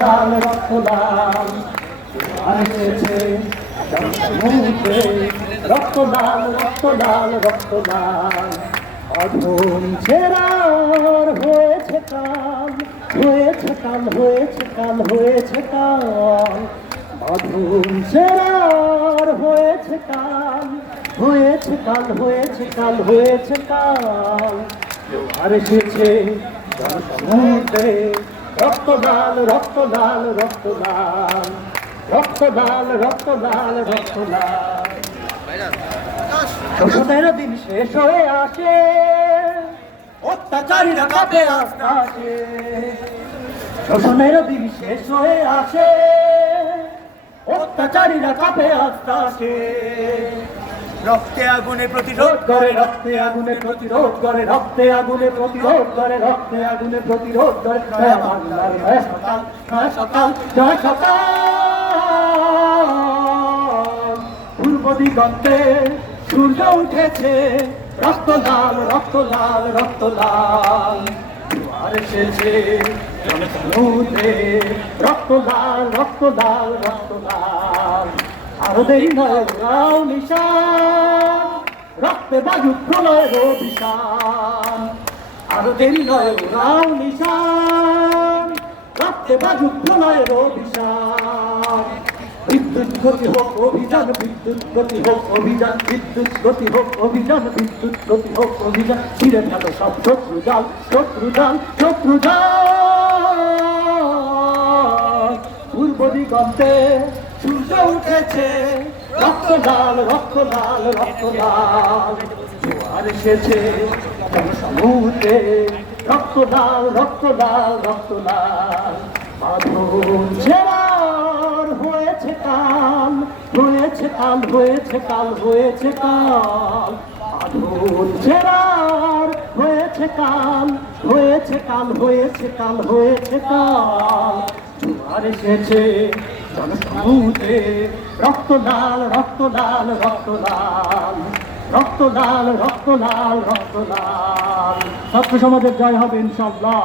লাল রক্ত লাল আর এসেছে। জনসমুদ্রে রক্ত লাল রক্ত লাল রক্ত লাল অধম ছেড়ার হয়েছে কাল হয়েছে কাল হয়েছে কাল হয়েছে কাল। অধম ছেড়ার হয়েছে কাল হয়েছে কাল হয়েছে কাল হয়েছে কাল। আর এসেছে জনসমুদ্রে রক্ত লাল রক্ত লাল রক্ত লাল রক্ত লাল রক্ত লাল রক্ত লাল শোষণের দিন শেষ হয়ে আসে। অত্যাচারীরা কাপে আস্তে আসে। শোষণের দিন শেষ হয়ে আসে। অত্যাচারীরা কাপে আস্তে আসে। রক্তে আগুনে প্রতিরোধ রোধ করে রক্তে আগুনে প্রতিরোধ করে রক্তে আগুনে প্রতিরোধ করে রক্তে আগুনে প্রতিরোধ করে। জয় বাংলার জয় সকাল জয় সকাল জয় সকাল। পূর্ব দিগন্তে সূর্য উঠেছে রক্ত লাল রক্ত লাল রক্ত লাল। জোয়ার এসেছে রক্ত লাল রক্ত লাল রক্ত লাল। আরও দেরি নয় রাও নিশান রক্তে বাজু প্রলয়ের অভিশান আরও দেরি নয় রাও নিশান রক্তে বাজু প্রলয়ের অভিশান বিদ্যুৎ গতি হোক অভিযান, বিদ্যুৎ গতি হোক অভিযান, বিদ্যুৎ গতি হোক অভিযান, বিদ্যুৎ গতি হোক অভিযান। ছিঁড়ে গেল সব শত্রু জাল শত্রু জাল শত্রু জাল। পূর্ব দিগন্তে সূর্য উঠেছে, রক্ত লাল রক্ত লাল রক্ত লাল। জোয়ার এসেছে সমুদ্রে রক্ত লাল রক্ত লাল রক্ত লাল। মাধব ছেড়ার হয়েছে কাল হয়েছে কাল হয়েছে কাল হয়েছে কাল। আধুন ছেড়ার হয়েছে কাল হয়েছে কাল হয়েছে কাল হয়েছে কাল। জোয়ার এসেছে জনসমুদ্রে রক্ত লাল রক্ত লাল রক্ত লাল রক্ত লাল রক্ত লাল রক্ত লাল। ছাত্র সমাজের জয় হবে ইনশাল্লাহ